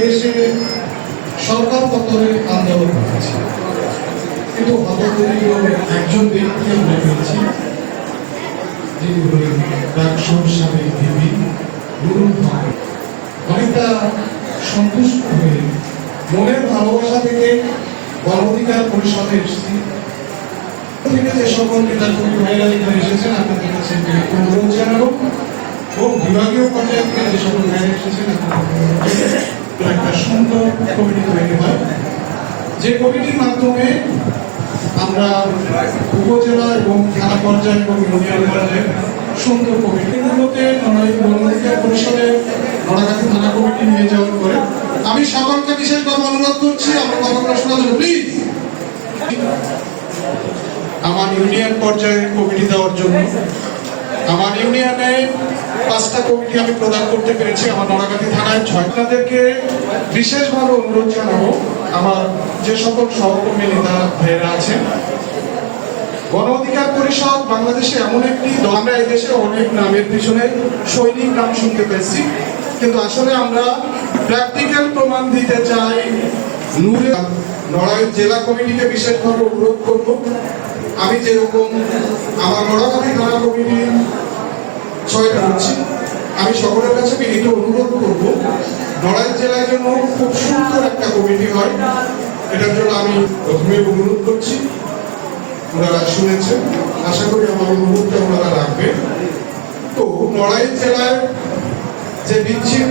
এদেশে সরকার পতনের আন্দোলন হয়েছে, কিন্তু হতদরিদ্র একজন ব্যক্তি আমরা পেয়েছি, যিনি হলেন ডাকসুর সাবেক ভিপি নুরুল হক। অনেকটা সন্তুষ্ট হয়ে মনের ভালোবাসা থেকে গণ অধিকার পরিষদে এসেছি। থেকে যে সকল নেতা কর্মী ভাইরা এখানে এসেছেন, আপনাদের কাছে অনুরোধ জানাবো এবং বিভাগীয় পর্যায়ে থেকে যে সকল ভাইরা এসেছেন, একটা সুন্দর কমিটি তৈরি হয়, যে কমিটির মাধ্যমে আমরা উপজেলা এবং থানা পর্যায়ে এবং ইউনিয়ন পর্যায়ে সুন্দর কমিটিগুলোতে গণ অধিকার পরিষদে নড়াগাছি থানা কমিটি নিয়ে যাওয়ার পরে আমি সকলকে বিশেষভাবে অনুরোধ করছি আমার কথাগুলো শোনার জন্য প্লিজ আমার ইউনিয়ন পর্যায়ে কমিটি দেওয়ার জন্য। আমার ইউনিয়নে 5টা কমিটি আমি প্রদান করতে পেরেছি, আমার নড়াগাছি থানায় 6টাদেরকে বিশেষভাবে অনুরোধ জানাবো আমার যে সকল সহকর্মী নেতা ভাইয়েরা আছেন। গণ অধিকার পরিষদ বাংলাদেশে এমন একটি দল, আমরা এই দেশে অনেক নামের পিছনে সৈনিক নাম শুনতে পেয়েছি, কিন্তু আসলে আমরা প্র্যাকটিক্যাল প্রমাণ দিতে চাই। নড়াইল জেলা কমিটিকে বিশেষভাবে অনুরোধ করব, আমি যেরকম আমার নড়াগাছি থানা কমিটি 6টা হচ্ছি, আমি সকলের কাছে বিনীত অনুরোধ করব নড়াইল জেলায় জন্য খুব সুন্দর একটা কমিটি হয়, এটার জন্য আমি প্রথমে অনুরোধ করছি। ওনারা শুনেছেন, আশা করি আমার অনুরোধটা ওনারা রাখবেন। তো নড়াইল জেলার যে বিচ্ছিন্ন